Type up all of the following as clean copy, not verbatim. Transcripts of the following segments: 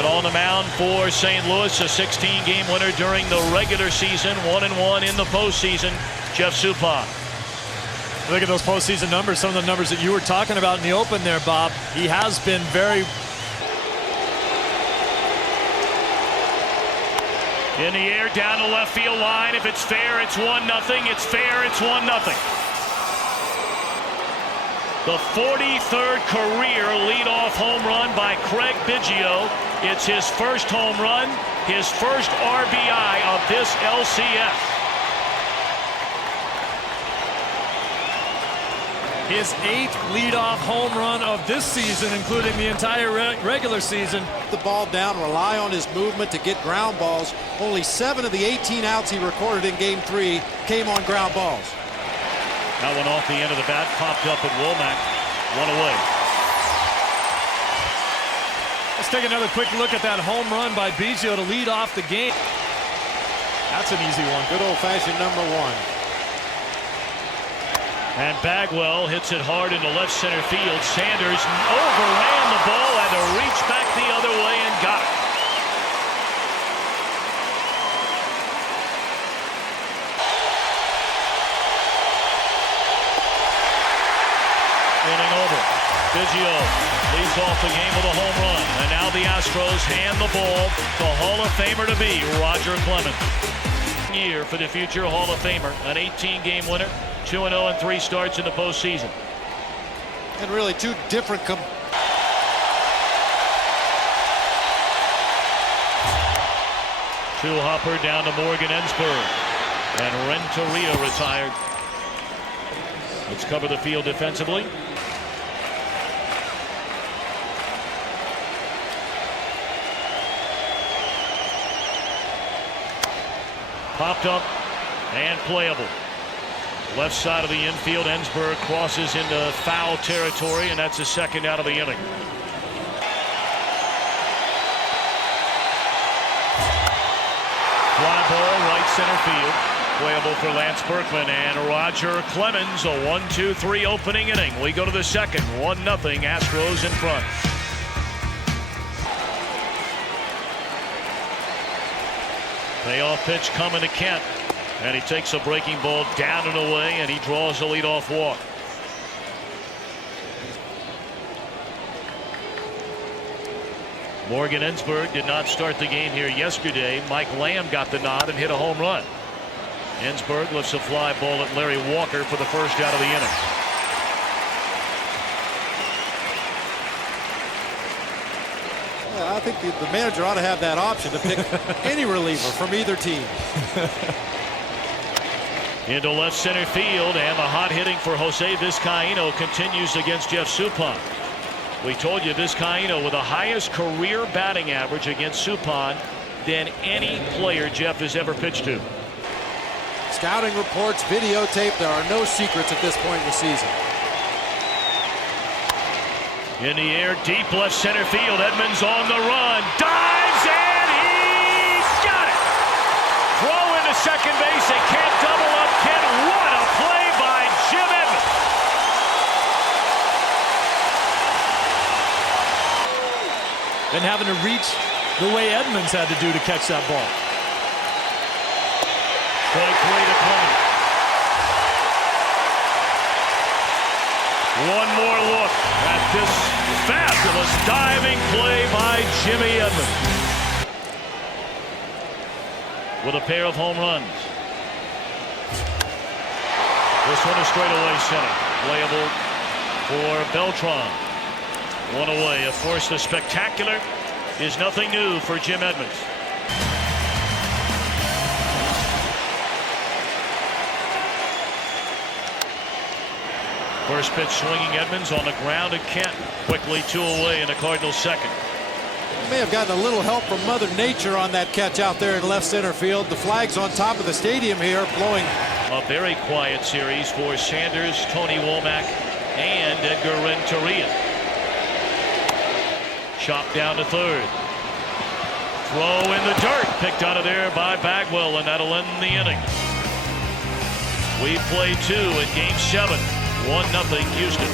And on the mound for St. Louis, a 16-game winner during the regular season, 1-1 in the postseason, Jeff Suppan. Look at those postseason numbers, some of the numbers that you were talking about in the open there, Bob. He has been very... In the air, down the left field line. If it's fair, it's 1-0. It's fair, it's 1-0. The 43rd career leadoff home run by Craig Biggio. It's his first home run, his first RBI of this LCS. His 8th leadoff home run of this season, including the entire regular season. The ball down, rely on his movement to get ground balls. Only 7 of the 18 outs he recorded in Game 3 came on ground balls. That one off the end of the bat, popped up at Womack, 1 away. Let's take another quick look at that home run by Biggio to lead off the game. That's an easy one. Good old-fashioned number 1. And Bagwell hits it hard into left center field. Sanders overran the ball, had to reach back the other way and got it. Inning over. Biggio leads off the game with a home run. And now the Astros hand the ball to Hall of Famer to be Roger Clemens. Year for the future Hall of Famer, an 18-game winner, 2-0 and 3 starts in the postseason. And really 2 different to Hopper down to Morgan Ensberg. And Renteria retired. Let's cover the field defensively. Popped up and playable. Left side of the infield, Ensberg crosses into foul territory, and that's his 2nd out of the inning. Fly ball, right center field. Playable for Lance Berkman and Roger Clemens. A 1-2-3 opening inning. We go to the 2nd. 1-0, Astros in front. Payoff pitch coming to Kent. And he takes a breaking ball down and away, and he draws a leadoff walk. Morgan Ensberg did not start the game here yesterday. Mike Lamb got the nod and hit a home run. Ensberg lifts a fly ball at Larry Walker for the 1st out of the inning. I think the manager ought to have that option to pick any reliever from either team. Into left center field, and the hot hitting for Jose Vizcaino continues against Jeff Suppan. We told you Vizcaino with the highest career batting average against Suppan than any player Jeff has ever pitched to. Scouting reports, videotape, there are no secrets at this point in the season. In the air, deep left center field, Edmonds on the run, dives, and he's got it! Throw into second base, they can't double up, Kent. What a play by Jim Edmonds! Then having to reach the way Edmonds had to do to catch that ball. Strike 3 to Clemens. One more look at this fabulous diving play by Jimmy Edmonds. With a pair of home runs. This one is straight away center. Playable for Beltran. 1 away. Of course, the spectacular is nothing new for Jim Edmonds. First pitch swinging Edmonds on the ground to Kent. Quickly 2 away in the Cardinals' 2nd. May have gotten a little help from Mother Nature on that catch out there in left center field. The flag's on top of the stadium here, blowing. A very quiet series for Sanders, Tony Womack, and Edgar Renteria. Chopped down to 3rd. Throw in the dirt, picked out of there by Bagwell, and that'll end the inning. We play 2 in Game 7. 1-0 Houston.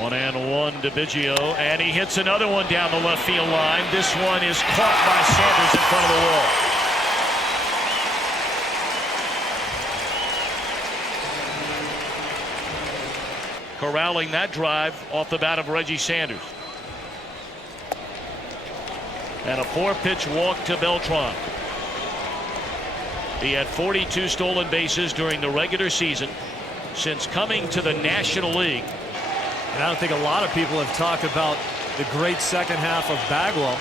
1-1 to Biggio, and he hits another one down the left field line. This one is caught by Sanders in front of the wall. Corralling that drive off the bat of Reggie Sanders. And a 4-pitch walk to Beltran. He had 42 stolen bases during the regular season since coming to the National League. And I don't think a lot of people have talked about the great second half of Bagwell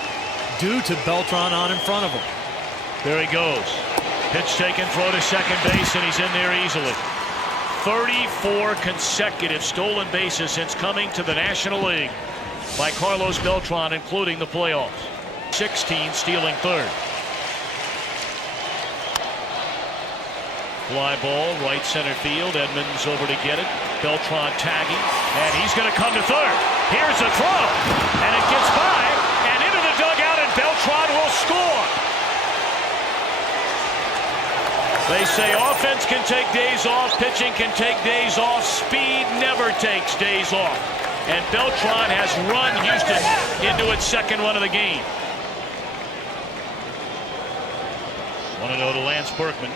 due to Beltran on in front of him. There he goes. Pitch taken, throw to second base, and he's in there easily. 34 consecutive stolen bases since coming to the National League by Carlos Beltran, including the playoffs. 16 stealing third. Fly ball, right center field. Edmonds over to get it. Beltran tagging, and he's going to come to third. Here's a throw, and it gets by, and into the dugout, and Beltran will score. They say offense can take days off, pitching can take days off, speed never takes days off. And Beltran has run Houston into its second run of the game. 1-0 to Lance Berkman.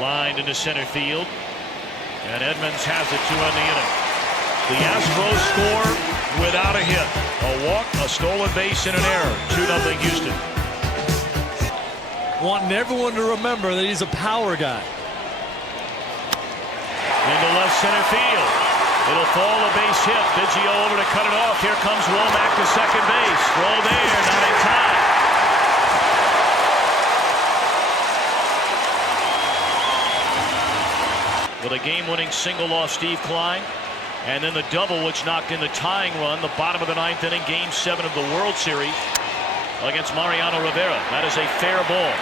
Lined into center field. And Edmonds has it to end the inning. The Astros score without a hit. A walk, a stolen base, and an error. 2-0 Houston. Wanting everyone to remember that he's a power guy. Into left center field. It'll fall, a base hit. Biggio over to cut it off. Here comes Womack to second base. Throw there, not in time. With a game-winning single off Steve Klein. And then the double which knocked in the tying run, the bottom of the ninth inning, Game 7 of the World Series against Mariano Rivera. That is a fair ball.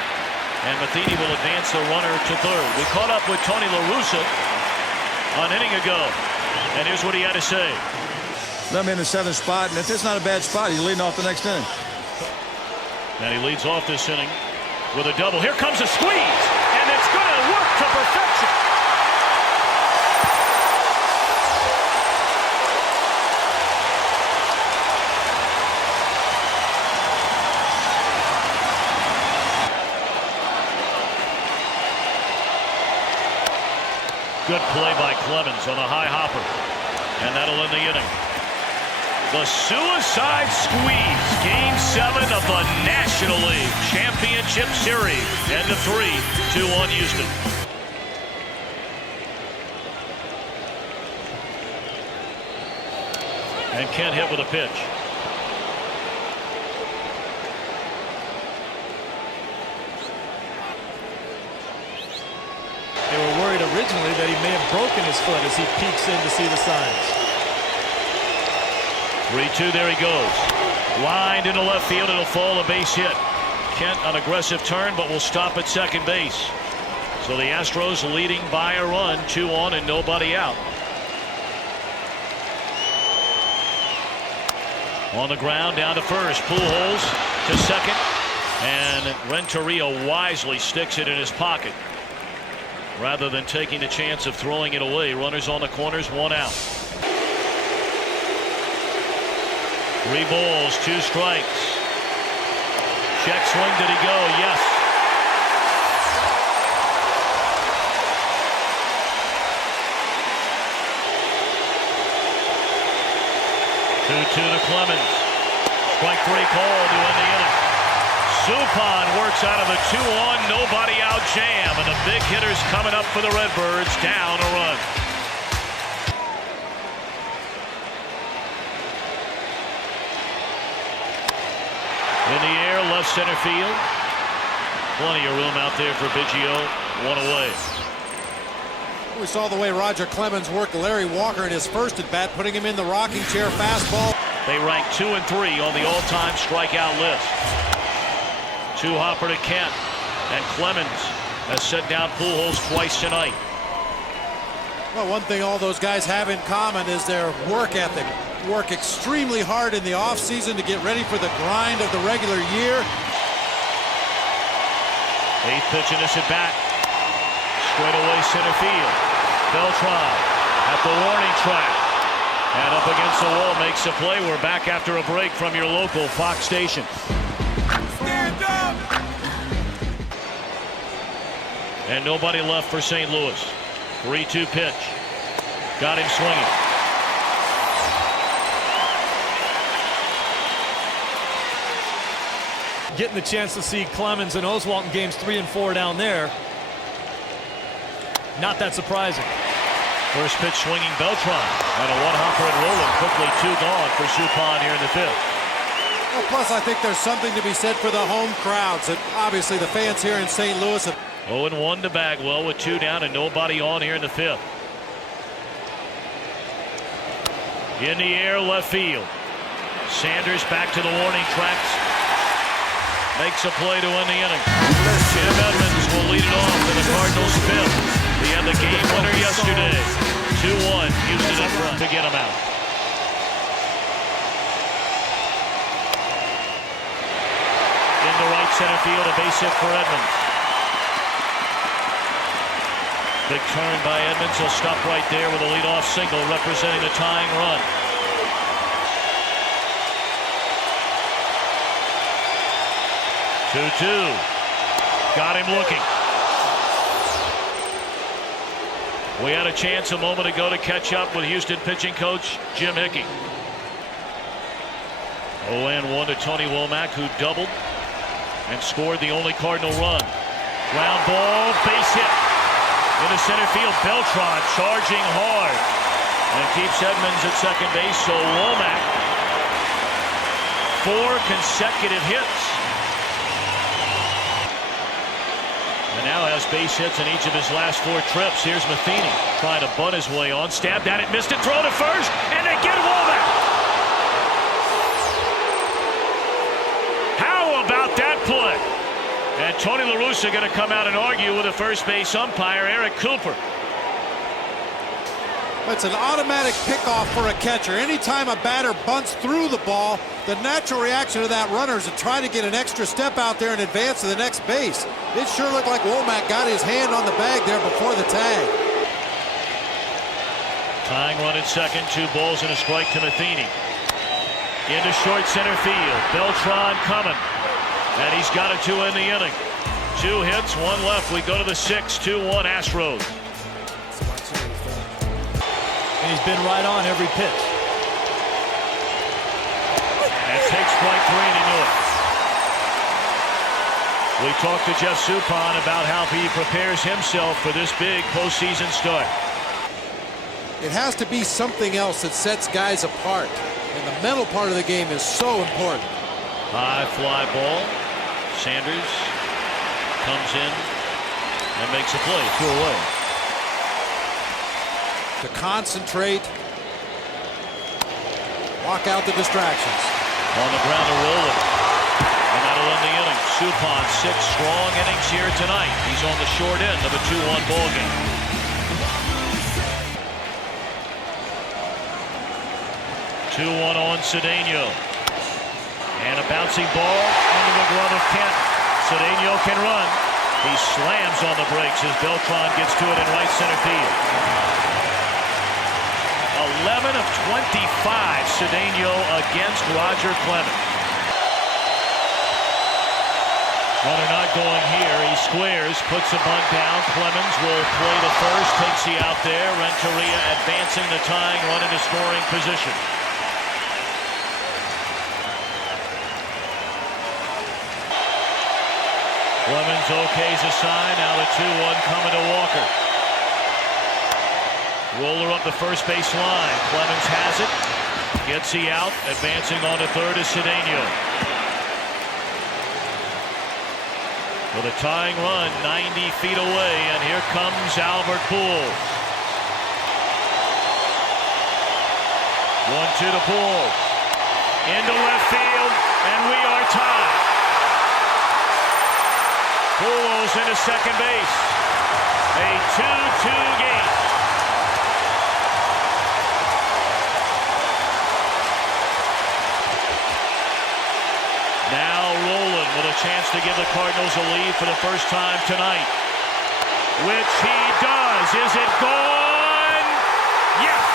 And Matheny will advance the runner to third. We caught up with Tony La Russa an inning ago. And here's what he had to say. Let me in the 7th spot, and if it's not a bad spot, he's leading off the next inning. And he leads off this inning with a double. Here comes a squeeze, and it's going to work to perfection. Good play by Clemens on a high hopper. And that'll end the inning. The suicide squeeze. Game 7 of the National League Championship Series. End of 3, 2-1 Houston. And Kent hit with a pitch. They were worried originally that he may have broken his foot as he peeks in to see the signs. 3-2, there he goes. Lined into left field, it'll fall, a base hit. Kent, an aggressive turn, but will stop at second base. So the Astros leading by a run, 2 on and nobody out. On the ground, down to first. Pujols to second. And Renteria wisely sticks it in his pocket, rather than taking the chance of throwing it away. Runners on the corners, 1 out. 3 balls, 2 strikes. Check swing, did he go? Yes. Two to Clemens. Strike 3 call to end the inning. Suppan works out of the 2-on, nobody out jam, and the big hitters coming up for the Redbirds, down a run. In the air, left center field. Plenty of room out there for Biggio. 1 away. We saw the way Roger Clemens worked Larry Walker in his first at bat, putting him in the rocking chair fastball. They rank 2 and 3 on the all-time strikeout list. 2 hopper to Kent, and Clemens has set down Pujols twice tonight. Well, one thing all those guys have in common is their work ethic. Work extremely hard in the offseason to get ready for the grind of the regular year. 8th pitch in this at bat. Straight away center field. Beltran at the warning track. And up against the wall, makes a play. We're back after a break from your local Fox station. Stand up! And nobody left for St. Louis. 3-2 pitch. Got him swinging. Getting the chance to see Clemens and Oswalt in games 3 and 4 down there. Not that surprising. First pitch swinging Beltran. And a one-hopper and rolling. Quickly 2 gone for Suppan here in the 5th. Well, plus, I think there's something to be said for the home crowds. And obviously, the fans here in St. Louis have 0-1 to Bagwell with 2 down and nobody on here in the 5th. In the air, left field. Sanders back to the warning tracks. Makes a play to end the inning. Jim Edmonds will lead it off in the Cardinals' 5th. He had the game winner yesterday. 2-1, Houston in front to get him out. Into right center field, a base hit for Edmonds. Big turn by Edmonds. He'll stop right there with a leadoff single representing the tying run. Two. Got him looking. We had a chance a moment ago to catch up with Houston pitching coach Jim Hickey. 0-1 to Tony Womack, who doubled and scored the only Cardinal run. Ground ball, base hit. Into center field, Beltran charging hard and keeps Edmonds at second base. So Womack, 4 consecutive hits. And now has base hits in each of his last 4 trips. Here's Matheny trying to bunt his way on. Stabbed at it, missed it, throw to first, and they get Womack. How about that play? And Tony La Russa going to come out and argue with the first base umpire, Eric Cooper. It's an automatic pickoff for a catcher. Anytime a batter bunts through the ball, the natural reaction of that runner is to try to get an extra step out there and advance to the next base. It sure looked like Womack got his hand on the bag there before the tag. Tying run at second, 2 balls and a strike to Matheny. Into short center field, Beltran coming. And he's got it to end the inning. 2 hits, 1 left. We go to the 6th, 2-1 Astros. And he's been right on every pitch. And takes strike 3 and he knew it. We talked to Jeff Suppan about how he prepares himself for this big postseason start. It has to be something else that sets guys apart. And the mental part of the game is so important. High fly ball. Sanders comes in and makes a play. 2 away. To concentrate, block out the distractions. On the ground to roll it. And that'll end the inning. Suppan, 6 strong innings here tonight. He's on the short end of a 2-1 ball game. Two-1 on Cedeno. And a bouncing ball into the glove of Kent. Cedeno can run. He slams on the brakes as Beltran gets to it in right center field. 11 of 25, Cedeno against Roger Clemens. Runner not going here. He squares, puts the bunt down. Clemens will play to first, takes the out there. Renteria advancing the tying run into scoring position. Clemens okays a sign. Now the 2-1 coming to Walker. Roller up the first base line. Clemens has it. Gets the out. Advancing on to third is Cedeno. With a tying run 90 feet away. And here comes Albert Pujols. 1-2 to Pujols. Into left field. And we are tied. Pujols into second base. A 2-2 game. Now Roland with a chance to give the Cardinals a lead for the first time tonight. Which he does. Is it gone? Yes!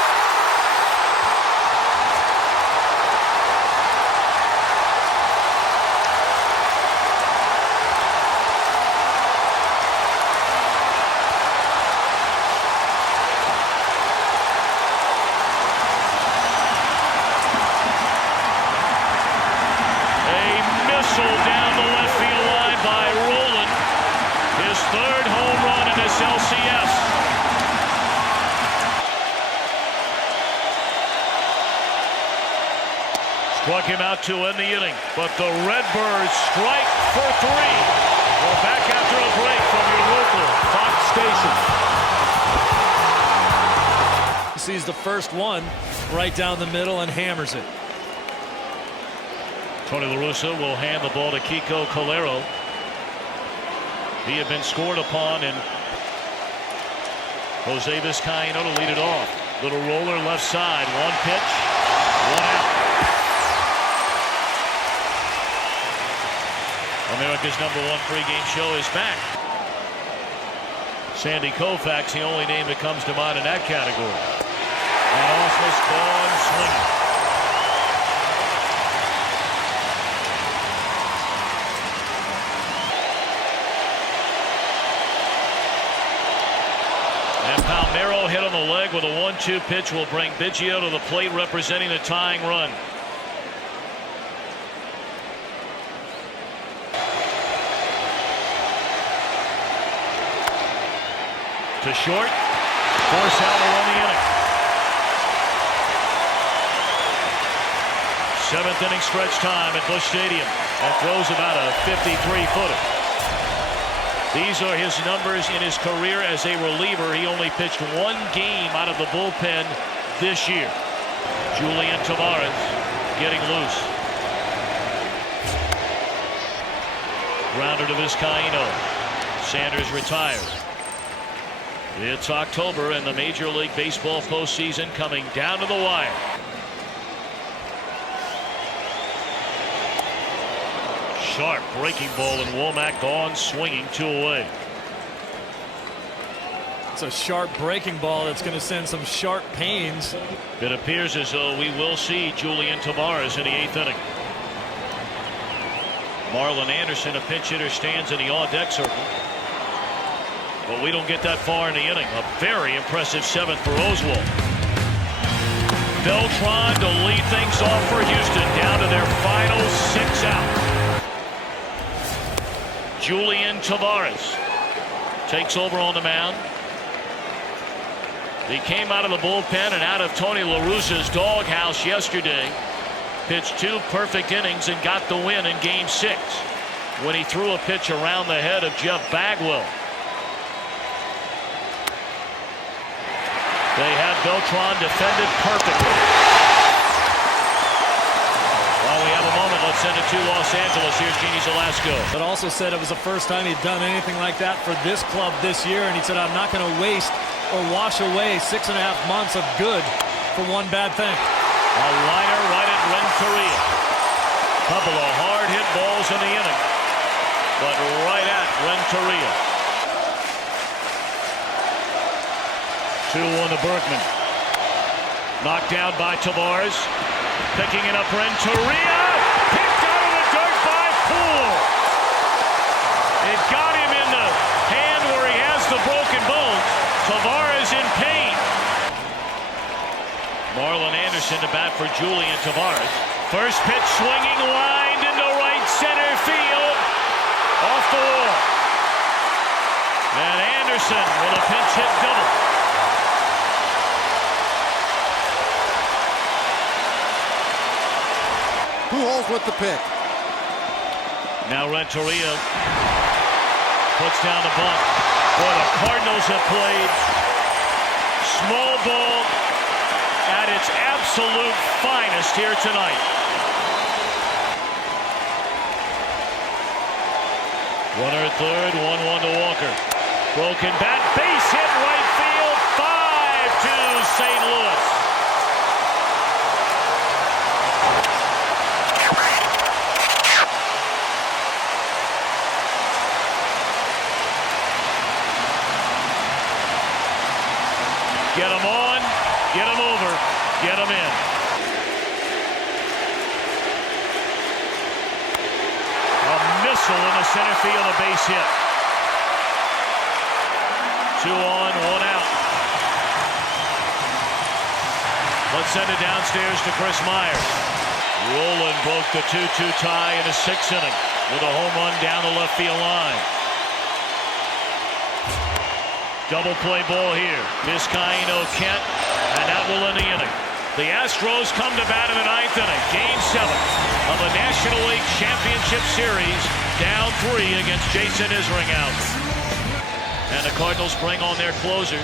Whistled down the left field line by Roland. His third home run in this LCS. Struck him out to end the inning, but the Redbirds strike for three. We're back after a break from your local Fox station. He sees the first one right down the middle and hammers it. Tony La Russa will hand the ball to Kiko Calero. He had been scored upon, and Jose Vizcaino to lead it off. Little roller left side, one pitch, one out. America's #1 pregame show is back. Sandy Koufax, the only name that comes to mind in that category. And Osmus gone swinging. And Palmeiro hit on the leg with a 1-2 pitch will bring Biggio to the plate representing the tying run. To short, force out to run the inning. 7th inning stretch time at Busch Stadium, and throws about a 53-footer. These are his numbers in his career as a reliever. He only pitched one game out of the bullpen this year. Julian Tavares getting loose. Grounder to Vizcaino. Sanders retired. It's October and the Major League Baseball postseason coming down to the wire. Sharp breaking ball, and Womack gone swinging 2 away. It's a sharp breaking ball that's going to send some sharp pains. It appears as though we will see Julian Tavares in the 8th inning. Marlon Anderson, a pinch hitter, stands in the on-deck circle. But we don't get that far in the inning. A very impressive 7th for Oswald. Beltran to lead things off for Houston, down to their final 6 out. Julian Tavares takes over on the mound. He came out of the bullpen and out of Tony La Russa's doghouse yesterday. Pitched 2 perfect innings and got the win in Game 6 when he threw a pitch around the head of Jeff Bagwell. They had Beltran defended perfectly. While we have a moment, let's send it to Los Angeles. Here's Jeannie Zelasco. But also said it was the first time he'd done anything like that for this club this year. And he said, I'm not going to waste or wash away 6.5 months of good for one bad thing. A liner right at Renteria. Couple of hard hit balls in the inning, but right at Renteria. 2-1 to Berkman. Knocked down by Tavares. Picking it up, Renteria. Picked out of the dirt by Poole. It got him in the hand where he has the broken bone. Tavares in pain. Marlon Anderson to bat for Julian Tavares. First pitch swinging, lined into right center field. Off the wall. And Anderson with a pinch hit double. Pujols with the pick. Now Renteria puts down the bunt. Boy, the Cardinals have played small ball at its absolute finest here tonight. Runner at third, 1-1 to Walker. Broken bat, base hit right field, 5-2 St. Louis. Get him on, get him over, get him in. A missile in the center field, a base hit. 2 on, 1 out. Let's send it downstairs to Chris Myers. Rolling broke the 2-2 tie in the 6th inning with a home run down the left field line. Double play ball here. Vizcaíno, Kent, and that will end the inning. The Astros come to bat in the 9th inning. Game 7 of the National League Championship Series, down 3 against Jason Isringhausen. And the Cardinals bring on their closer,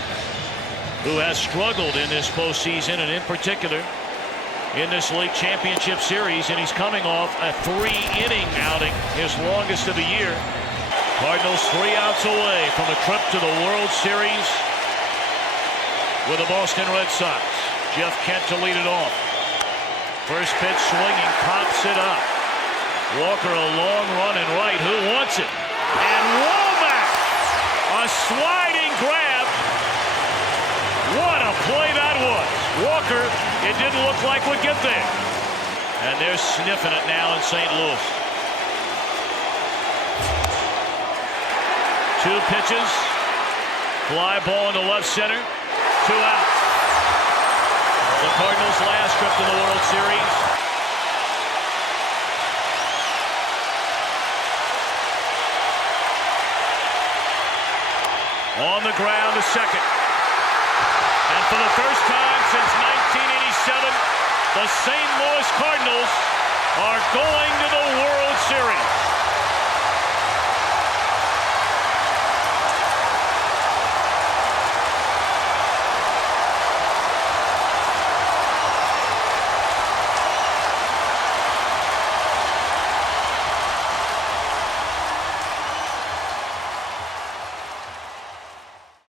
who has struggled in this postseason, and in particular in this league championship series, and he's coming off a 3-inning outing, his longest of the year. Cardinals 3 outs away from a trip to the World Series with the Boston Red Sox. Jeff Kent to lead it off. First pitch swinging, pops it up. Walker a long run and right. Who wants it? And Womack, a sliding grab. What a play that was. Walker, it didn't look like would get there. And they're sniffing it now in St. Louis. 2 pitches. Fly ball into left center. 2 out. The Cardinals' last trip to the World Series. On the ground to second. And for the first time since 1987, the St. Louis Cardinals are going